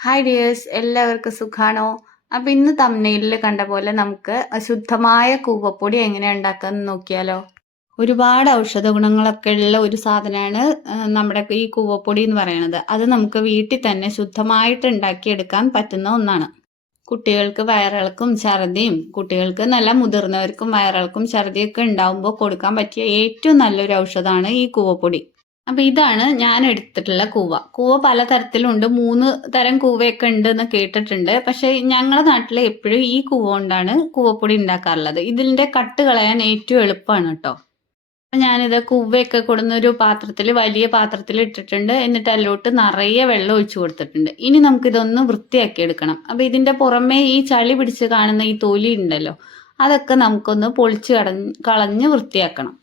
Hi dears എല്ലാവർക്കും സുഖാണോ? അപ്പൊ ഇന്ന് തമ്മനയിലിൽ കണ്ട പോലെ നമുക്ക് ശുദ്ധമായ കൂവപ്പൊടി എങ്ങനെ ഉണ്ടാക്കാന്ന് നോക്കിയാലോ. ഒരുപാട് ഔഷധ ഗുണങ്ങളൊക്കെ ഉള്ള ഒരു സാധനമാണ് നമ്മുടെ ഈ കൂവപ്പൊടി എന്ന് പറയുന്നത്. അത് നമുക്ക് വീട്ടിൽ തന്നെ ശുദ്ധമായിട്ട് ഉണ്ടാക്കിയെടുക്കാൻ പറ്റുന്ന ഒന്നാണ്. കുട്ടികൾക്ക് വയറിളക്കും ഛർദിയും കുട്ടികൾക്ക് നല്ല മുതിർന്നവർക്കും വയറിളക്കും ഛർദിയൊക്കെ ഉണ്ടാവുമ്പോൾ കൊടുക്കാൻ പറ്റിയ ഏറ്റവും നല്ലൊരു ഔഷധമാണ് ഈ കൂവപ്പൊടി. അപ്പൊ ഇതാണ് ഞാൻ എടുത്തിട്ടുള്ള കൂവ. കൂവ പലതരത്തിലുണ്ട്. മൂന്ന് തരം കൂവയൊക്കെ ഉണ്ട് എന്ന് കേട്ടിട്ടുണ്ട്. പക്ഷെ ഞങ്ങളുടെ നാട്ടിൽ എപ്പോഴും ഈ കൂവ കൊണ്ടാണ് കൂവപ്പൊടി ഉണ്ടാക്കാറുള്ളത്. ഇതിന്റെ കട്ട് കളയാൻ ഏറ്റവും എളുപ്പമാണ് കേട്ടോ. അപ്പൊ ഞാനിത് കൂവയൊക്കെ കൊടുന്ന ഒരു പാത്രത്തിൽ വലിയ പാത്രത്തിൽ ഇട്ടിട്ടുണ്ട്. എന്നിട്ട് അല്ലോട്ട് നിറയെ വെള്ളം ഒഴിച്ചു കൊടുത്തിട്ടുണ്ട്. ഇനി നമുക്ക് ഇതൊന്ന് വൃത്തിയാക്കി എടുക്കണം. അപ്പൊ ഇതിന്റെ പുറമേ ഈ ചളി പിടിച്ച് കാണുന്ന ഈ തൊലി ഉണ്ടല്ലോ അതൊക്കെ നമുക്കൊന്ന് പൊളിച്ച് കളഞ്ഞ് വൃത്തിയാക്കണം.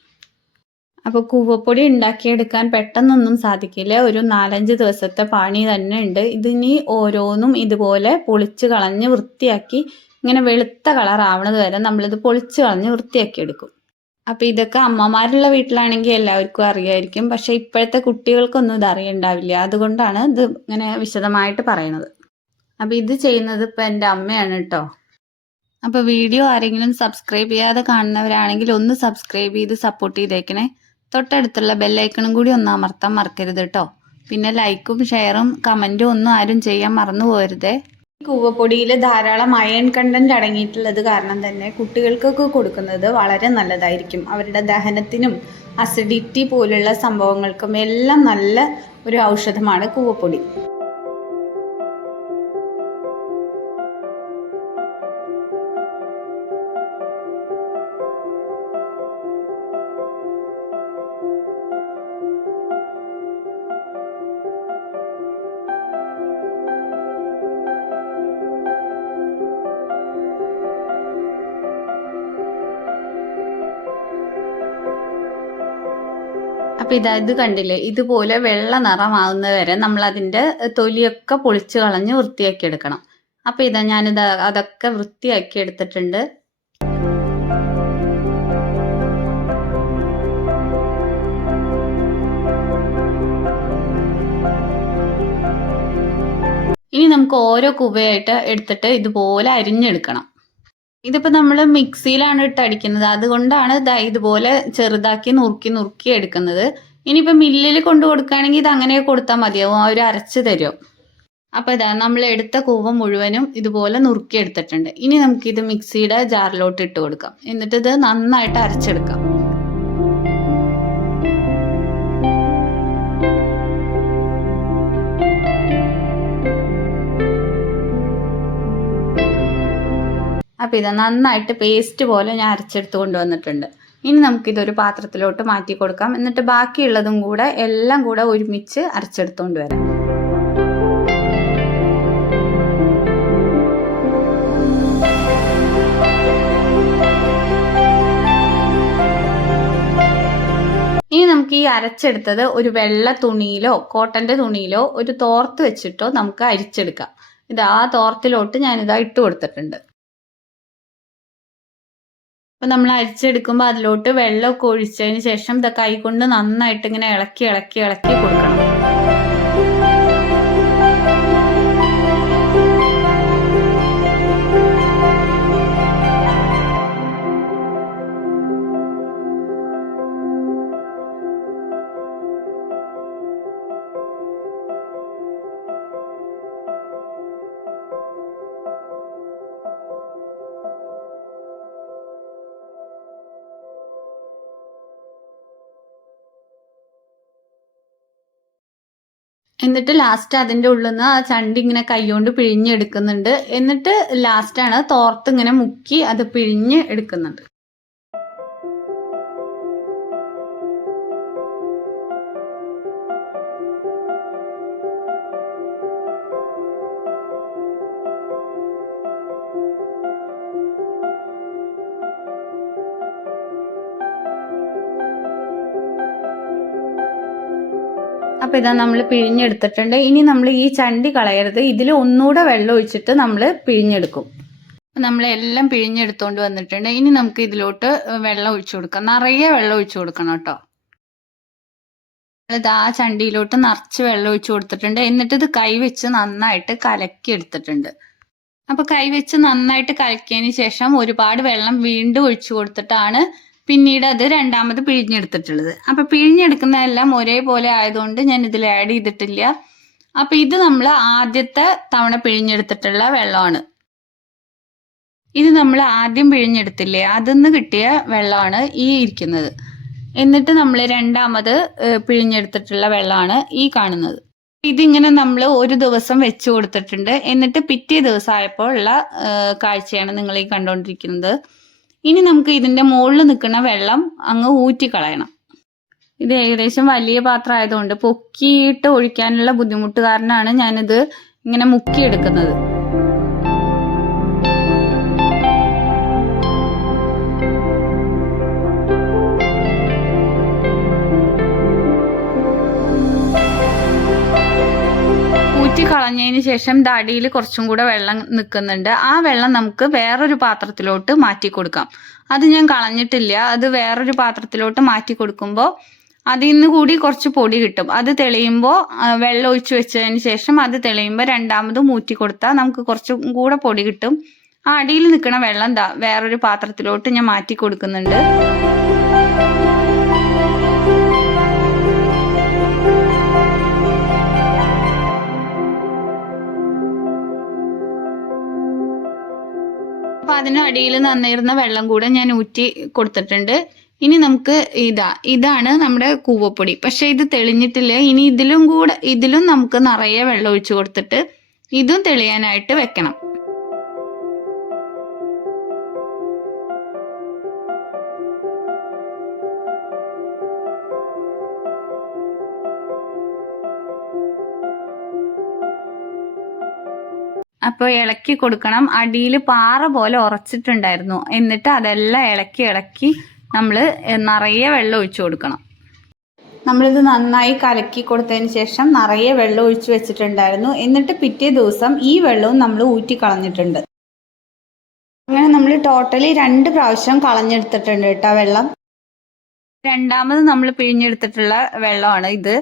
അപ്പോൾ കൂവപ്പൊടി ഉണ്ടാക്കിയെടുക്കാൻ പെട്ടെന്നൊന്നും സാധിക്കില്ല. ഒരു നാലഞ്ച് ദിവസത്തെ പണി തന്നെ ഉണ്ട്. ഇതിനി ഓരോന്നും ഇതുപോലെ പൊളിച്ച് കളഞ്ഞ് വൃത്തിയാക്കി ഇങ്ങനെ വെളുത്ത കളർ ആവണത് വരെ നമ്മളിത് പൊളിച്ച് കളഞ്ഞ് വൃത്തിയാക്കി എടുക്കും. അപ്പോൾ ഇതൊക്കെ അമ്മമാരുള്ള വീട്ടിലാണെങ്കിൽ എല്ലാവർക്കും അറിയായിരിക്കും. പക്ഷെ ഇപ്പോഴത്തെ കുട്ടികൾക്കൊന്നും ഇത് അറിയണ്ടാവില്ല. അതുകൊണ്ടാണ് ഇത് ഇങ്ങനെ വിശദമായിട്ട് പറയണത് അപ്പോൾ ഇത് ചെയ്യുന്നത് ഇപ്പൊ എന്റെ അമ്മയാണ് കേട്ടോ. അപ്പോൾ വീഡിയോ ആരെങ്കിലും സബ്സ്ക്രൈബ് ചെയ്യാതെ കാണുന്നവരാണെങ്കിൽ ഒന്ന് സബ്സ്ക്രൈബ് ചെയ്ത് സപ്പോർട്ട് ചെയ്തേക്കണേ. തൊട്ടടുത്തുള്ള ബെല്ലൈക്കണും കൂടി ഒന്ന് അമർത്താൻ മറക്കരുത് കേട്ടോ പിന്നെ ലൈക്കും ഷെയറും കമന്റും ഒന്നും ആരും ചെയ്യാൻ മറന്നു പോരുതേ കൂവപ്പൊടിയിൽ ധാരാളം അയൺ കണ്ടന്റ് അടങ്ങിയിട്ടുള്ളത് കാരണം തന്നെ കുട്ടികൾക്കൊക്കെ കൊടുക്കുന്നത് വളരെ നല്ലതായിരിക്കും. അവരുടെ ദഹനത്തിനും അസിഡിറ്റി പോലുള്ള സംഭവങ്ങൾക്കും എല്ലാം നല്ല ഒരു ഔഷധമാണ് കൂവപ്പൊടി. അപ്പൊ ഇതാ ഇത് കണ്ടില്ലേ? ഇതുപോലെ വെള്ള നിറമാവുന്നത് വരെ നമ്മൾ അതിന്റെ തൊലിയൊക്കെ പൊളിച്ചു കളഞ്ഞ് വൃത്തിയാക്കി എടുക്കണം അപ്പൊ ഇതാ ഞാനിത് അതൊക്കെ വൃത്തിയാക്കി എടുത്തിട്ടുണ്ട് ഇനി നമുക്ക് ഓരോ കുവയായിട്ട് എടുത്തിട്ട് ഇതുപോലെ അരിഞ്ഞെടുക്കണം. ഇതിപ്പോ നമ്മൾ മിക്സിയിലാണ് ഇട്ട് അടിക്കുന്നത് അതുകൊണ്ടാണ് ഇതുപോലെ ചെറുതാക്കി നുറുക്കി നുറുക്കി എടുക്കുന്നത്. ഇനിയിപ്പോ മില്ലിൽ കൊണ്ടു കൊടുക്കുകയാണെങ്കിൽ ഇത് അങ്ങനെ കൊടുത്താൽ മതിയാവും. അവർ അരച്ച് തരും. അപ്പൊ ഇതാ നമ്മൾ എടുത്ത കൂവ മുഴുവനും ഇതുപോലെ നുറുക്കി എടുത്തിട്ടുണ്ട്. ഇനി നമുക്കിത് മിക്സിയുടെ ജാറിലോട്ട് ഇട്ട് കൊടുക്കാം. എന്നിട്ട് ഇത് നന്നായിട്ട് അരച്ചെടുക്കാം. അപ്പോൾ ഇത് നന്നായിട്ട് പേസ്റ്റ് പോലെ ഞാൻ അരച്ചെടുത്ത് കൊണ്ടുവന്നിട്ടുണ്ട്. ഇനി നമുക്കിതൊരു പാത്രത്തിലോട്ട് മാറ്റി കൊടുക്കാം. എന്നിട്ട് ബാക്കിയുള്ളതും കൂടെ എല്ലാം കൂടെ ഒരുമിച്ച് അരച്ചെടുത്തുകൊണ്ട് വരാം. ഇനി നമുക്ക് ഈ അരച്ചെടുത്തത് ഒരു വെള്ള തുണിയിലോ കോട്ടന്റെ തുണിയിലോ ഒരു തോർത്ത് വെച്ചിട്ടോ നമുക്ക് അരിച്ചെടുക്കാം. ഇത് ആ തോർത്തിലോട്ട് ഞാനിതാ ഇട്ട് കൊടുത്തിട്ടുണ്ട്. അപ്പൊ നമ്മൾ അരിച്ചെടുക്കുമ്പോൾ അതിലോട്ട് വെള്ളമൊക്കെ ഒഴിച്ചതിന് ശേഷം ഇത് കൈകൊണ്ട് നന്നായിട്ട് ഇങ്ങനെ ഇളക്കി ഇളക്കി ഇളക്കി കൊടുക്കണം. എന്നിട്ട് ലാസ്റ്റ് അതിന്റെ ഉള്ളിൽ നിന്ന് ആ ചണ്ടി ഇങ്ങനെ കൈകൊണ്ട് പിഴിഞ്ഞെടുക്കുന്നുണ്ട് എന്നിട്ട് ലാസ്റ്റാണ് തോർത്ത് ഇങ്ങനെ മുക്കി അത് പിഴിഞ്ഞ് എടുക്കുന്നുണ്ട്. അപ്പോൾ ഇതാ നമ്മൾ പിഴിഞ്ഞെടുത്തിട്ടുണ്ട്. ഇനി നമ്മൾ ഈ ചണ്ടി കളയരുത്. ഇതിൽ ഒന്നുകൂടെ വെള്ളം ഒഴിച്ചിട്ട് നമ്മൾ പിഴിഞ്ഞെടുക്കും. നമ്മൾ എല്ലാം പിഴിഞ്ഞെടുത്തോണ്ട് വന്നിട്ടുണ്ട്. ഇനി നമുക്ക് ഇതിലോട്ട് വെള്ളം ഒഴിച്ചു കൊടുക്കാം. നിറയെ വെള്ളം ഒഴിച്ചു കൊടുക്കണം കേട്ടോ. ഇത് ആ ചണ്ടിയിലോട്ട് നിറച്ച് വെള്ളം ഒഴിച്ചു കൊടുത്തിട്ടുണ്ട്. എന്നിട്ട് ഇത് കൈവച്ച് നന്നായിട്ട് കലക്കി എടുത്തിട്ടുണ്ട്. അപ്പൊ കൈവച്ച് നന്നായിട്ട് കലക്കിയതിന് ശേഷം ഒരുപാട് വെള്ളം വീണ്ടും ഒഴിച്ചു കൊടുത്തിട്ടാണ് പിന്നീട് അത് രണ്ടാമത് പിഴിഞ്ഞെടുത്തിട്ടുള്ളത്. അപ്പൊ പിഴിഞ്ഞെടുക്കുന്നതെല്ലാം ഒരേപോലെ ആയതുകൊണ്ട് ഞാൻ ഇതിൽ ആഡ് ചെയ്തിട്ടില്ല. അപ്പൊ ഇത് നമ്മൾ ആദ്യത്തെ തവണ പിഴിഞ്ഞെടുത്തിട്ടുള്ള വെള്ളമാണ്. ഇത് നമ്മൾ ആദ്യം പിഴിഞ്ഞെടുത്തില്ലേ? അതിന്ന് കിട്ടിയ വെള്ളമാണ് ഈ ഇരിക്കുന്നത്. എന്നിട്ട് നമ്മൾ രണ്ടാമത് പിഴിഞ്ഞെടുത്തിട്ടുള്ള വെള്ളമാണ് ഈ കാണുന്നത്. ഇതിങ്ങനെ നമ്മൾ ഒരു ദിവസം വെച്ച് കൊടുത്തിട്ടുണ്ട്. എന്നിട്ട് പിറ്റേ ദിവസം ആയപ്പോൾ ഉള്ള കാഴ്ചയാണ് നിങ്ങൾ ഈ കണ്ടുകൊണ്ടിരിക്കുന്നത് ഇനി നമുക്ക് ഇതിന്റെ മുകളിൽ നിൽക്കുന്ന വെള്ളം അങ്ങ് ഊറ്റി കളയണം ഇത് ഏകദേശം വലിയ പാത്രം ആയതുകൊണ്ട് പൊക്കിയിട്ട് ഒഴിക്കാനുള്ള ബുദ്ധിമുട്ട് കാരണമാണ് ഞാനിത് ഇങ്ങനെ മുക്കിയെടുക്കുന്നത്. കളഞ്ഞതിന് ശേഷം ദാടിയിൽ കുറച്ചും കൂടെ വെള്ളം നിൽക്കുന്നുണ്ട്. ആ വെള്ളം നമുക്ക് വേറൊരു പാത്രത്തിലോട്ട് മാറ്റി കൊടുക്കാം. അത് ഞാൻ കളഞ്ഞിട്ടില്ല. അത് വേറൊരു പാത്രത്തിലോട്ട് മാറ്റി കൊടുക്കുമ്പോൾ അതിൽ നിന്ന് കൂടി കുറച്ച് പൊടി കിട്ടും. അത് തെളിയുമ്പോൾ വെള്ളം ഒഴിച്ചു വെച്ചതിന് ശേഷം അത് തെളിയുമ്പോൾ രണ്ടാമതും മൂറ്റി കൊടുത്താൽ നമുക്ക് കുറച്ചും കൂടെ പൊടി കിട്ടും. ആ അടിയിൽ നിൽക്കുന്ന വെള്ളം വേറൊരു പാത്രത്തിലോട്ട് ഞാൻ മാറ്റി കൊടുക്കുന്നുണ്ട്. അപ്പൊ അതിന് അടിയിൽ നന്നിരുന്ന വെള്ളം കൂടെ ഞാൻ ഊറ്റി കൊടുത്തിട്ടുണ്ട്. ഇനി നമുക്ക് ഇതാ ഇതാണ് നമ്മുടെ കൂവപ്പൊടി. പക്ഷെ ഇത് തെളിഞ്ഞിട്ടില്ല. ഇനി ഇതിലും കൂടെ ഇതിലും നമുക്ക് നിറയെ വെള്ളം ഒഴിച്ചു കൊടുത്തിട്ട് ഇതും തെളിയാനായിട്ട് വെക്കണം. അപ്പോൾ ഇളക്കി കൊടുക്കണം. അടിയിൽ പാറ പോലെ ഉറച്ചിട്ടുണ്ടായിരുന്നു. എന്നിട്ട് അതെല്ലാം ഇളക്കി ഇളക്കി നമ്മൾ നിറയെ വെള്ളം ഒഴിച്ചു കൊടുക്കണം. നമ്മളിത് നന്നായി കലക്കി കൊടുത്തതിന് ശേഷം നിറയെ വെള്ളം ഒഴിച്ചു വെച്ചിട്ടുണ്ടായിരുന്നു. എന്നിട്ട് പിറ്റേ ദിവസം ഈ വെള്ളവും നമ്മൾ ഊറ്റി കളഞ്ഞിട്ടുണ്ട്. അങ്ങനെ നമ്മൾ ടോട്ടലി രണ്ട് പ്രാവശ്യം കളഞ്ഞെടുത്തിട്ടുണ്ട് കേട്ടോ വെള്ളം. രണ്ടാമത് നമ്മൾ പിഴിഞ്ഞെടുത്തിട്ടുള്ള വെള്ളമാണ് ഇത്.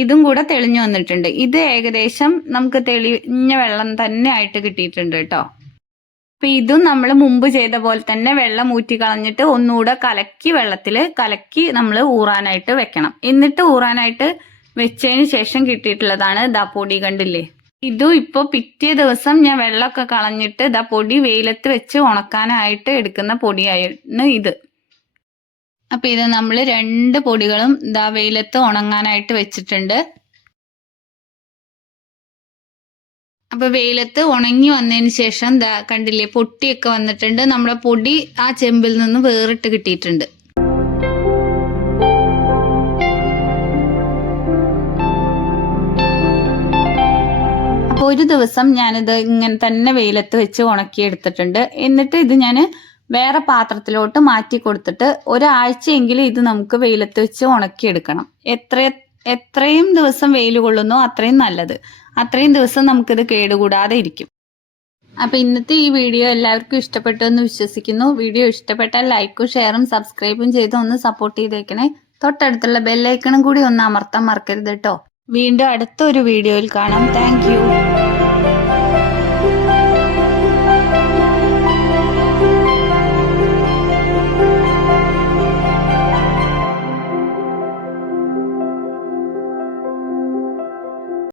ഇതും കൂടെ തെളിഞ്ഞു വന്നിട്ടുണ്ട്. ഇത് ഏകദേശം നമുക്ക് തെളിഞ്ഞ വെള്ളം തന്നെ ആയിട്ട് കിട്ടിയിട്ടുണ്ട് കേട്ടോ. അപ്പൊ ഇതും നമ്മൾ മുമ്പ് ചെയ്ത പോലെ തന്നെ വെള്ളം ഊറ്റി കളഞ്ഞിട്ട് ഒന്നുകൂടെ കലക്കി വെള്ളത്തിൽ കലക്കി നമ്മൾ ഊറാനായിട്ട് വെക്കണം. എന്നിട്ട് ഊറാനായിട്ട് വെച്ചതിന് ശേഷം കിട്ടിയിട്ടുള്ളതാണ് ദാ പൊടി കണ്ടില്ലേ? ഇതും ഇപ്പോൾ പിറ്റേ ദിവസം ഞാൻ വെള്ളമൊക്കെ കളഞ്ഞിട്ട് ദാ പൊടി വെയിലത്ത് വെച്ച് ഉണക്കാനായിട്ട് എടുക്കുന്ന പൊടിയാണ് ഇത്. അപ്പൊ ഇത് നമ്മൾ രണ്ട് പൊടികളും ഇതാ വെയിലത്ത് ഉണങ്ങാനായിട്ട് വെച്ചിട്ടുണ്ട്. അപ്പൊ വെയിലത്ത് ഉണങ്ങി വന്നതിന് ശേഷം ദാ കണ്ടില്ലേ പൊട്ടിയൊക്കെ വന്നിട്ടുണ്ട്. നമ്മുടെ പൊടി ആ ചെമ്പിൽ നിന്ന് വേറിട്ട് കിട്ടിയിട്ടുണ്ട്. അപ്പോൾ ഒരു ദിവസം ഞാനിത് ഇങ്ങനെ തന്നെ വെയിലത്ത് വെച്ച് ഉണക്കി എടുത്തിട്ടുണ്ട് എന്നിട്ട് ഇത് ഞാൻ വേറെ പാത്രത്തിലോട്ട് മാറ്റി കൊടുത്തിട്ട് ഒരാഴ്ചയെങ്കിലും ഇത് നമുക്ക് വെയിലത്ത് വെച്ച് ഉണക്കിയെടുക്കണം. എത്ര എത്രയും ദിവസം വെയിൽ കൊള്ളുന്നോ അത്രയും നല്ലത്. അത്രയും ദിവസം നമുക്കിത് കേടുകൂടാതെ ഇരിക്കും. അപ്പൊ ഇന്നത്തെ ഈ വീഡിയോ എല്ലാവർക്കും ഇഷ്ടപ്പെട്ടു എന്ന് വിശ്വസിക്കുന്നു. വീഡിയോ ഇഷ്ടപ്പെട്ടാൽ ലൈക്കും ഷെയറും സബ്സ്ക്രൈബും ചെയ്ത് ഒന്ന് സപ്പോർട്ട് ചെയ്തേക്കണേ. തൊട്ടടുത്തുള്ള ബെല്ലൈക്കണും കൂടി ഒന്ന് അമർത്താൻ മറക്കരുത് കേട്ടോ. വീണ്ടും അടുത്ത ഒരു വീഡിയോയിൽ കാണാം. താങ്ക്